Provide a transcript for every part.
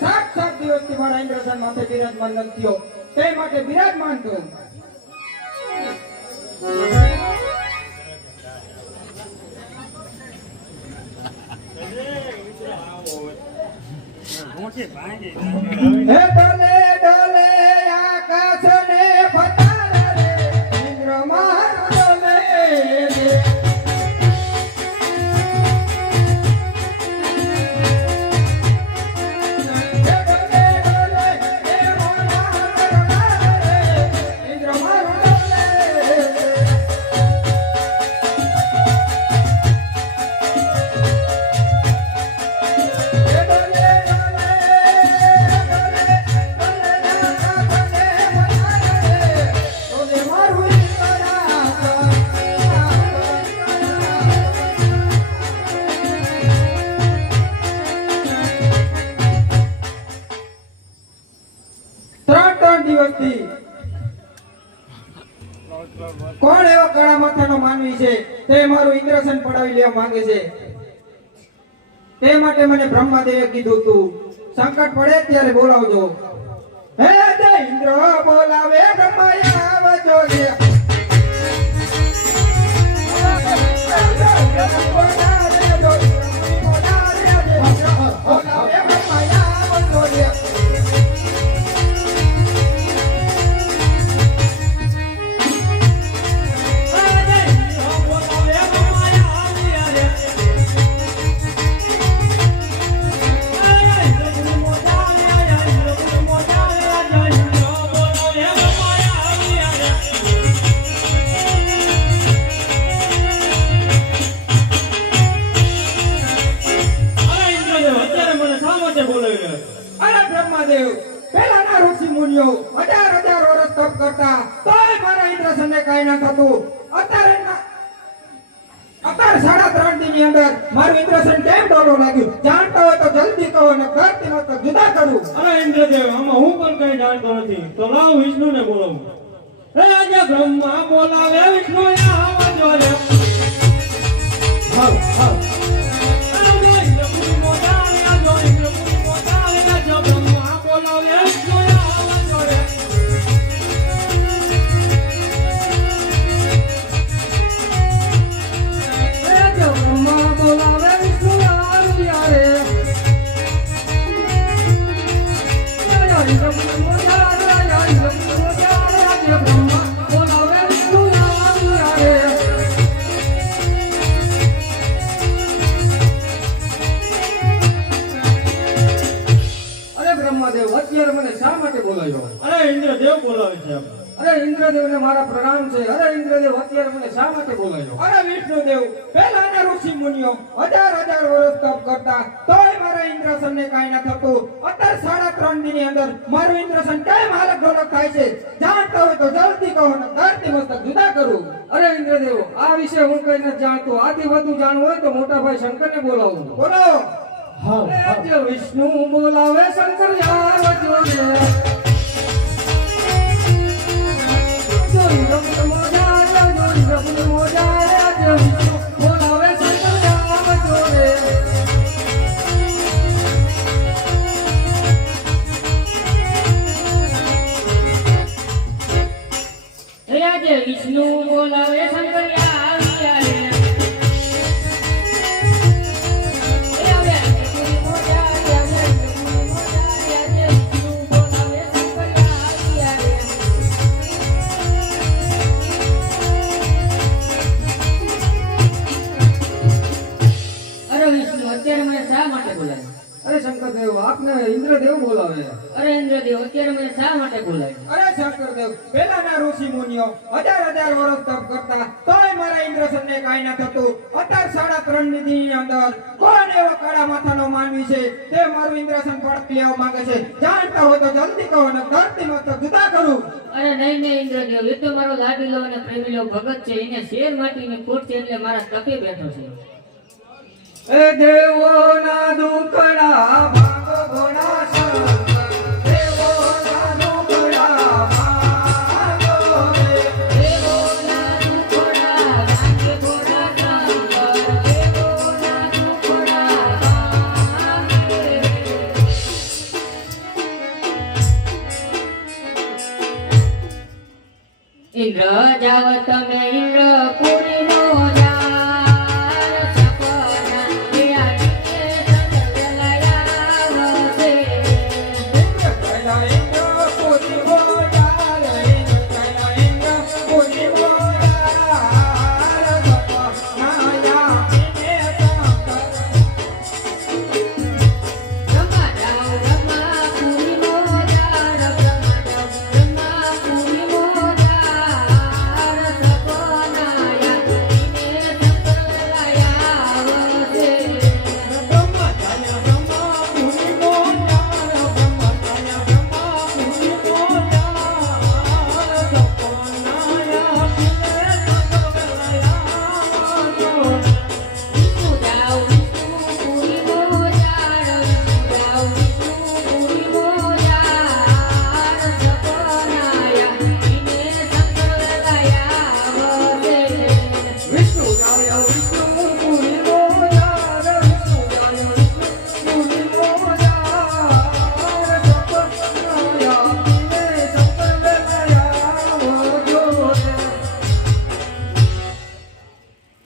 સાત દિવસથી મારા ઇન્દ્રસન માથે બિરાજમાન નથી થયો, તે માટે બિરાજમાન થયો. હે ડોલે ડોલે આકાશને ફતારે રે, ઇન્દ્ર મારો ડોલે રે. કોણ એવો કાળા માથાનો માનવી છે તે મારું ઇન્દ્રસન પડાવી લેવા માંગે છે? તે માટે મને બ્રહ્માદેવે કીધું તું સંકટ પડે ત્યારે બોલાવજો. હે દે ઇન્દ્ર બોલાવે બ્રહ્માયા આવજો રે. પેલાના ઋષિ મુનિઓ હજાર વર્ષ તપ કરતા તોય મારા ઇન્દ્રસનને કાઈ ના થતું. અત્યારે 3.5 દિનની અંદર મારું ઇન્દ્રસન કેમ ડોલો લાગ્યું? જાણતા હોય તો જલ્દી કહો ને કરતી હોય તો જુદા કરું. અરે ઇન્દ્રદેવ, આમાં હું પણ કઈ જાણતો નથી, તો લાવ વિષ્ણુને બોલાવું. હે આજે બ્રહ્મા બોલાવે વિષ્ણુ આવજો રે. હા અત્યારે મને શા માટે બોલાવ્યો? અરે ઇન્દ્રદેવ બોલાવે છે. અરે ઇન્દ્રદેવને મારા પ્રણામ છે. અરે ઇન્દ્રદેવ અત્યારે મને શા માટે બોલાવ્યો? અરે વિષ્ણુદેવ, પહેલાના ઋષિ મુનિઓ હજાર વર્ષ તપ કરતા તોય મારા ઇન્દ્રસનને કાઈ ના થતું. અત્યારે 3.5 દિનની અંદર મારું ઇન્દ્રસન કેમ હાલત ઢોલક થાય છે? જાણતા હોય તો જલ્દી કહો ને ધરતી મસ્તક જુદા કરું. અરે ઇન્દ્રદેવ, આ વિશે હું કઈ નથી જાણતો. આથી વધુ જાણવું હોય તો મોટા ભાઈ શંકરને બોલાવું. બોલો. હા વિષ્ણુ બોલાવે શંકર આવજો રે. બોલાવે શંકર આવજો રે. વિષ્ણુ બોલાવે શંકર અરે શંકરદેવ, આપને ઇન્દ્રદેવ બોલાવે. અરે ઇન્દ્રદેવ, અત્યારે મને શા માટે બોલાવ્યો? અરે શંકરદેવ, પહેલાના ઋષિ મુનિઓ હજાર વર્ષ તપ કરતા તોય મારા ઇન્દ્રસનને કાઈ ના થતું. અત્યારે 3.5 દિનની અંદર કોણ એવો કાળા માથાનો માનવી છે તે મારું ઇન્દ્રસન પડક લેવા માંગે છે? જાણતા હોય તો જલ્દી કહો ને ધરતી મસ્તક જુદા કરું. અરે નહીં ઇન્દ્રદેવ, એ તો મારો લાડીલો અને પ્રેમીલો ભગત છે. એને શેર માટીની ખોટ છે એટલે મારા તકે બેઠો છે. એ દેવોના દુખડા ભાગો ઘોડા શંકર, દેવોના દુખડા ભાગો રે. દેવોના દુખડા ભાગ્ય ઘોડા શંકર, દેવોના દુખડા ભાગ્ય રે. ઇન્દ્ર જાવ તમે ઇન્દ્ર પુરીનો જાર સપના એ આવીને સંગલાયા વસે કૈલા ઇન્દ્ર પુરી બોલાલ ઇન્દ્ર કૈલા ઇન્દ્ર પુરી બોલાલ સપનાયા ઇને બ્રહ્મા જાવ બ્રહ્મા પુરીનો જાર બ્રહ્મા જાવ બ્રહ્મા પુરીનો જાર સપનાયા ઇને સંગલાયા વસે બ્રહ્મા ચાલ્યા બ્રહ્મા પુરી બોલાલ બ્રહ્મા ચાલ્યા બ્રહ્મા પુરી બોલાલ સપનાયા વિષ્ણુ જાવ વિષ્ણુ પુરીનો જાર વિષ્ણુ જાવ વિષ્ણુ પુરીનો જાર સપનાયા ઇને સંગલાયા વસે વિષ્ણુ જાય વિષ્ણુ પુરી બોલાલ વિષ્ણુ જાય વિષ્ણુ પુરી બોલાલ સપનાયા ઇને સંગલાયા વસે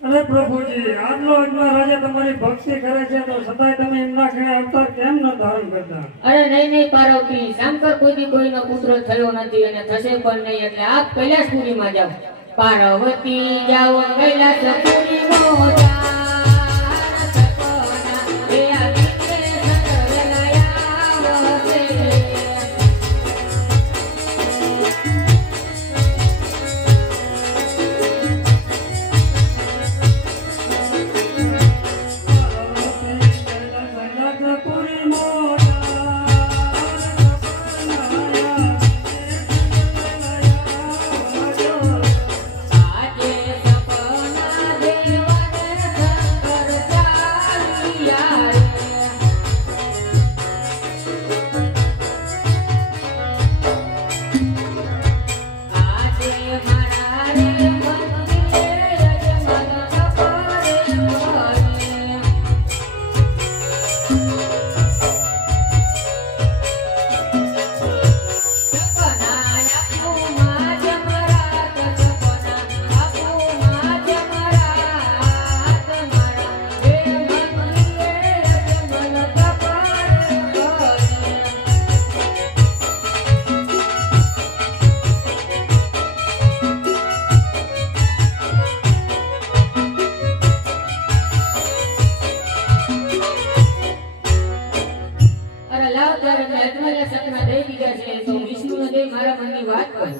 અરે પ્રભુજી આટલો એટલા રાજા તમારી ભક્તિ કરે છે તો છતાંય તમે એમના ખેણે અવતાર કેમ ન ધારણ કરતા? અરે નહીં પાર્વતી શંકર કોઈ કોઈનો પુત્ર થયો નથી અને થશે પણ નહીં એટલે આપ કૈલાસપુરીમાં જાઓ પાર્વતી જાઓ કૈલાસપુરીમાં જાર સપના એ આવીને સંગલાયા વસે આજે સપના દેવાને શંકર ચાલિયા રે આજે મારા રે મંદિરે યજમાન કપારે મોરે સપના આપું માજ મરાત સપના આપું માજ મરાત મારા હે મંદિરે યજમાન કપારે મોરે અરે લાવ ત્યારે મેં અજમાયેલા સપના દઈ દીધા છે તો વિષ્ણુને દઈ મારા મનની વાત કરું